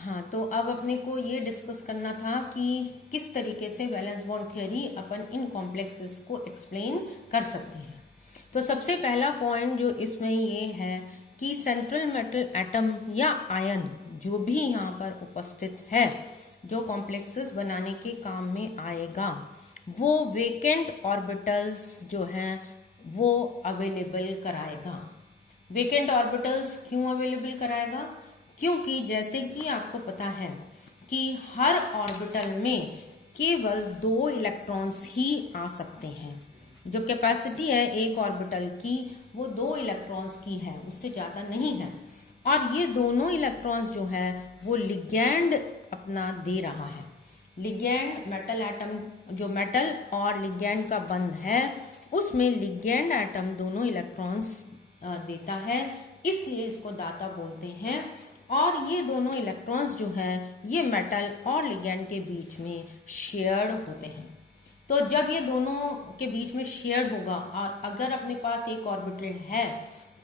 हाँ, तो अब अपने को ये डिस्कस करना था कि किस तरीके से वैलेंस बॉन्ड थ्योरी अपन इन कॉम्प्लेक्सेस को एक्सप्लेन कर सकते हैं। तो सबसे पहला पॉइंट जो इसमें ये है कि सेंट्रल मेटल एटम या आयन जो भी यहाँ पर उपस्थित है, जो कॉम्प्लेक्सेस बनाने के काम में आएगा, वो वेकेंट ऑर्बिटल्स जो हैं वो अवेलेबल कराएगा। वेकेंट ऑर्बिटल्स क्यों अवेलेबल कराएगा? क्योंकि जैसे कि आपको पता है कि हर ऑर्बिटल में केवल 2 इलेक्ट्रॉन्स ही आ सकते हैं। जो कैपेसिटी है एक ऑर्बिटल की वो 2 इलेक्ट्रॉन्स की है, उससे ज़्यादा नहीं है। और ये दोनों इलेक्ट्रॉन्स जो है वो लिगैंड अपना दे रहा है। लिगैंड मेटल एटम, जो मेटल और लिगैंड का बंध है उसमें लिगैंड एटम दोनों इलेक्ट्रॉन्स देता है, इसलिए इसको दाता बोलते हैं। और ये दोनों इलेक्ट्रॉन्स जो हैं ये मेटल और लिगैंड के बीच में शेयर्ड होते हैं। तो जब ये दोनों के बीच में शेयर्ड होगा और अगर अपने पास एक ऑर्बिटल है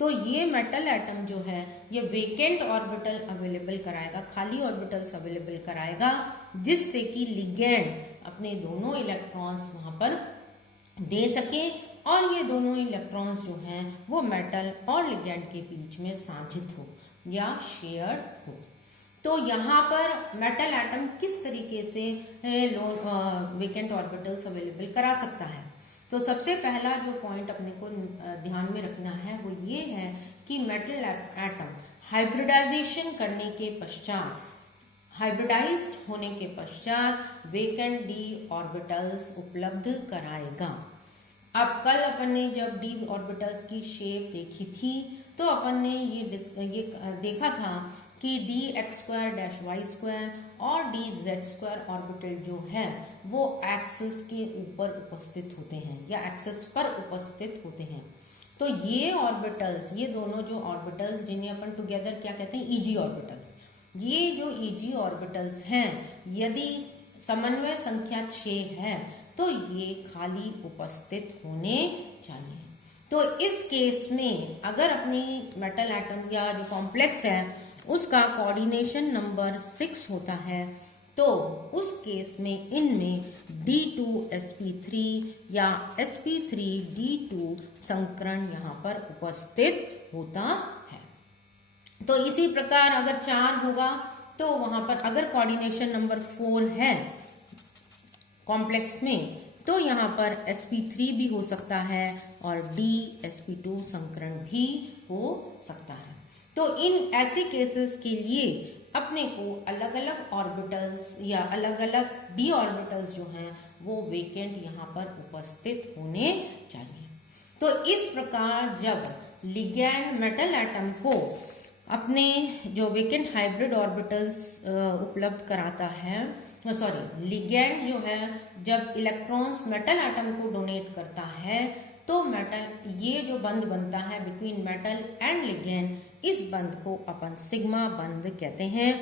तो ये मेटल एटम जो है ये वेकेंट ऑर्बिटल अवेलेबल कराएगा, खाली ऑर्बिटल्स अवेलेबल कराएगा, जिससे कि लिगैंड अपने दोनों इलेक्ट्रॉन्स वहां पर दे सके और ये दोनों इलेक्ट्रॉन्स जो हैं वो मेटल और लिगैंड के बीच में साझित हो या शेयर्ड हो। तो यहाँ पर मेटल एटम किस तरीके से वेकेंट ऑर्बिटल्स अवेलेबल करा सकता है? तो सबसे पहला जो पॉइंट अपने को ध्यान में रखना है वो ये है कि मेटल एटम हाइब्रिडाइजेशन करने के पश्चात, हाइब्रिडाइज्ड होने के पश्चात वेकेंट डी ऑर्बिटल्स उपलब्ध कराएगा। अब कल अपन ने जब डी ऑर्बिटल्स की शेप देखी थी तो अपन ने ये देखा था कि d x square dash y square और डी जेड स्क्वायर ऑर्बिटल जो है वो एक्सिस के ऊपर उपस्थित होते हैं या एक्सिस पर उपस्थित होते हैं। तो ये ऑर्बिटल्स, ये दोनों जो ऑर्बिटल्स जिन्हें अपन टुगेदर क्या कहते हैं, ईजी ऑर्बिटल्स, ये जो ईजी ऑर्बिटल्स हैं यदि समन्वय संख्या 6 है तो ये खाली उपस्थित होने चाहिए। तो इस केस में अगर अपनी मेटल एटम या जो कॉम्प्लेक्स है उसका कोऑर्डिनेशन नंबर 6 होता है तो उस केस में इनमें D2sp3 या sp3D2 संकरण यहाँ पर उपस्थित होता है। तो इसी प्रकार अगर 4 होगा तो वहां पर अगर कोऑर्डिनेशन नंबर 4 है कॉम्प्लेक्स में तो यहाँ पर sp3 भी हो सकता है और dsp2 संकरण भी हो सकता है। तो इन ऐसे केसेस के लिए अपने को अलग अलग ऑर्बिटल्स या अलग अलग डी ऑर्बिटल्स जो हैं वो वेकेंट यहाँ पर उपस्थित होने चाहिए। तो इस प्रकार जब लिगैंड मेटल एटम को अपने जो वेकेंट हाइब्रिड ऑर्बिटल्स उपलब्ध कराता है, लिगैंड जो है जब इलेक्ट्रॉन्स मेटल एटम को डोनेट करता है तो मेटल, ये जो बंध बनता है बिटवीन मेटल एंड लिगैंड, इस बंध को अपन सिग्मा बंध कहते हैं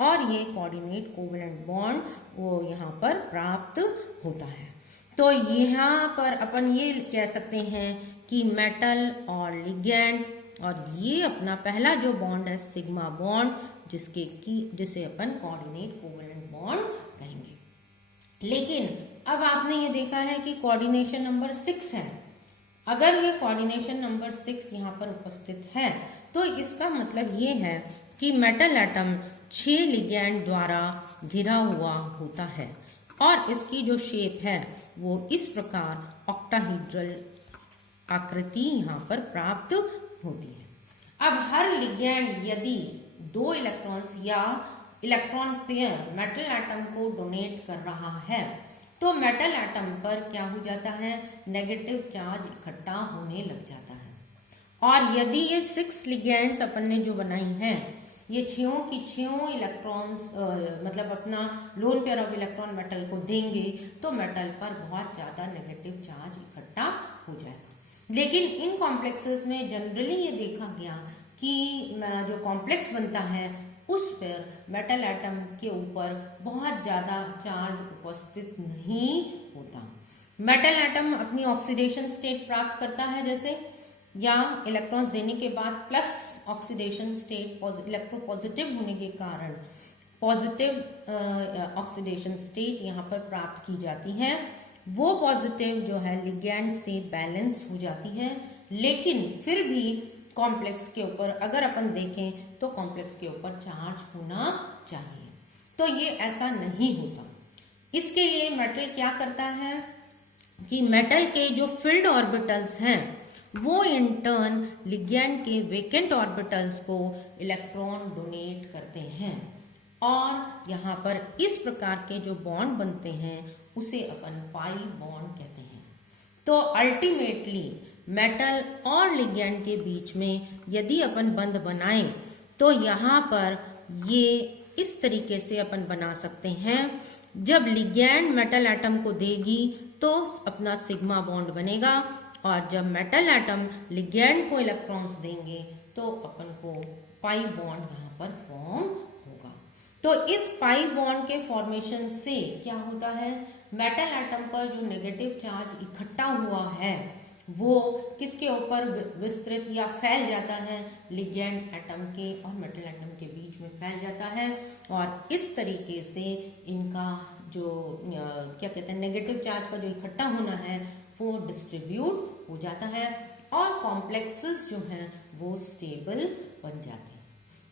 और ये कोऑर्डिनेट कोवेलेंट बॉन्ड वो यहाँ पर प्राप्त होता है। तो यहाँ पर अपन ये कह सकते हैं कि मेटल और लिगैंड और ये अपना पहला जो बॉन्ड है सिग्मा बॉन्ड, जिसे अपन कोऑर्डिनेट कोवेलेंट बॉन्ड कहेंगे। लेकिन अब आपने ये देखा है कि कोऑर्डिनेशन नंबर 6 है। अगर ये कोऑर्डिनेशन नंबर 6 यहाँ पर उपस्थित है तो इसका मतलब ये है कि मेटल एटम 6 लिगैंड द्वारा घिरा हुआ होता है और इसकी जो शेप है वो इस प्रकार ऑक्टाहीड्रल आकृति यहाँ पर प्राप्त होती है। अब हर लिगैंड यदि 2 इलेक्ट्रॉन्स या इलेक्ट्रॉन पेयर मेटल एटम को डोनेट कर रहा है तो मेटल एटम पर क्या हो जाता है, नेगेटिव चार्ज इकट्ठा होने लग जाता है। और यदि ये 6 लिगैंड्स अपन ने जो बनाई हैं ये 6 इलेक्ट्रॉन्स मतलब अपना lone pair of electron metal को देंगे तो मेटल पर बहुत ज्यादा नेगेटिव चार्ज इकट्ठा हो जाएगा। लेकिन इन कॉम्प्लेक्सेस में जनरली ये देखा गया कि जो कॉम्प्लेक्स बनता है उस पर मेटल एटम के ऊपर बहुत ज्यादा चार्ज उपस्थित नहीं होता। मेटल एटम अपनी ऑक्सीडेशन स्टेट प्राप्त करता है जैसे, या इलेक्ट्रॉन्स देने के बाद प्लस ऑक्सीडेशन स्टेट इलेक्ट्रोपॉजिटिव होने के कारण पॉजिटिव ऑक्सीडेशन स्टेट यहाँ पर प्राप्त की जाती है। वो पॉजिटिव जो है लिगैंड से बैलेंस हो जाती है, लेकिन फिर भी कॉम्प्लेक्स के ऊपर अगर अपन देखें तो कॉम्प्लेक्स के ऊपर चार्ज होना चाहिए। तो ये ऐसा नहीं होता। इसके लिए मेटल क्या करता है कि मेटल के जो फिल्ड ऑर्बिटल्स हैं वो इन टर्न लिगैंड के वेकेंट ऑर्बिटल्स को इलेक्ट्रॉन डोनेट करते हैं, और यहाँ पर इस प्रकार के जो बॉन्ड बनते हैं उसे अपन पाई बॉन्ड कहते हैं। तो अल्टीमेटली मेटल और लिगैंड के बीच में यदि अपन बंध बनाएं तो यहाँ पर ये इस तरीके से अपन बना सकते हैं। जब लिगैंड मेटल एटम को देगी तो अपना सिग्मा बॉन्ड बनेगा, और जब मेटल एटम लिगैंड को इलेक्ट्रॉन्स देंगे तो अपन को पाई बॉन्ड यहाँ पर फॉर्म होगा। तो इस पाई बॉन्ड के फॉर्मेशन से क्या होता है, मेटल एटम पर जो नेगेटिव चार्ज इकट्ठा हुआ है वो किसके ऊपर विस्तृत या फैल जाता है, लिगैंड एटम के और मेटल एटम के बीच में फैल जाता है, और इस तरीके से इनका जो क्या कहते हैं नेगेटिव चार्ज का जो इकट्ठा होना है वो डिस्ट्रीब्यूट हो जाता है, और कॉम्प्लेक्सेस जो हैं वो स्टेबल बन जाते हैं।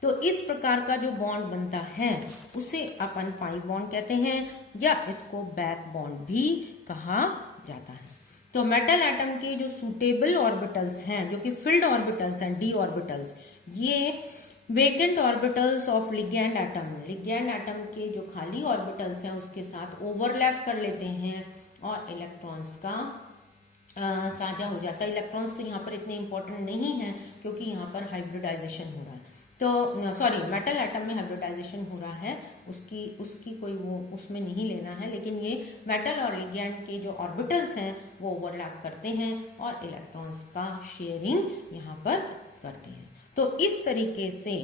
तो इस प्रकार का जो बॉन्ड बनता है उसे अपन पाई बॉन्ड कहते हैं, या इसको बैक बॉन्ड भी कहा जाता है। तो मेटल एटम के जो सूटेबल ऑर्बिटल्स हैं, जो कि फिल्ड ऑर्बिटल्स हैं, डी ऑर्बिटल्स, ये vacant orbitals of ligand atom के जो खाली ऑर्बिटल्स हैं उसके साथ ओवरलैप कर लेते हैं और इलेक्ट्रॉन्स का साझा हो जाता है। इलेक्ट्रॉन्स तो यहाँ पर इतने इंपॉर्टेंट नहीं है क्योंकि यहाँ पर हाइब्रिडाइजेशन हो रहा है। तो सॉरी, मेटल एटम में हाइब्रिडाइजेशन हो रहा है, उसकी कोई वो उसमें नहीं लेना है, लेकिन ये मेटल और लिगैंड के जो ऑर्बिटल्स हैं वो ओवरलैप करते हैं और इलेक्ट्रॉन्स का शेयरिंग यहाँ पर करते हैं। तो इस तरीके से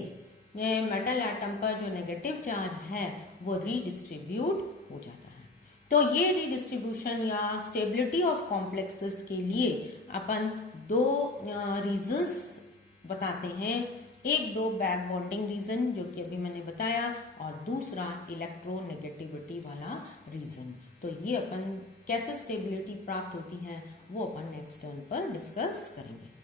मेटल एटम पर जो नेगेटिव चार्ज है वो रीडिस्ट्रीब्यूट हो जाता है। तो ये रीडिस्ट्रीब्यूशन या स्टेबिलिटी ऑफ कॉम्प्लेक्सेस के लिए अपन दो रीजंस बताते हैं। एक दो बैक बॉन्डिंग रीजन जो कि अभी मैंने बताया, और दूसरा इलेक्ट्रोनेगेटिविटी वाला रीजन। तो ये अपन कैसे स्टेबिलिटी प्राप्त होती है वो अपन नेक्स्ट टर्न पर डिस्कस करेंगे।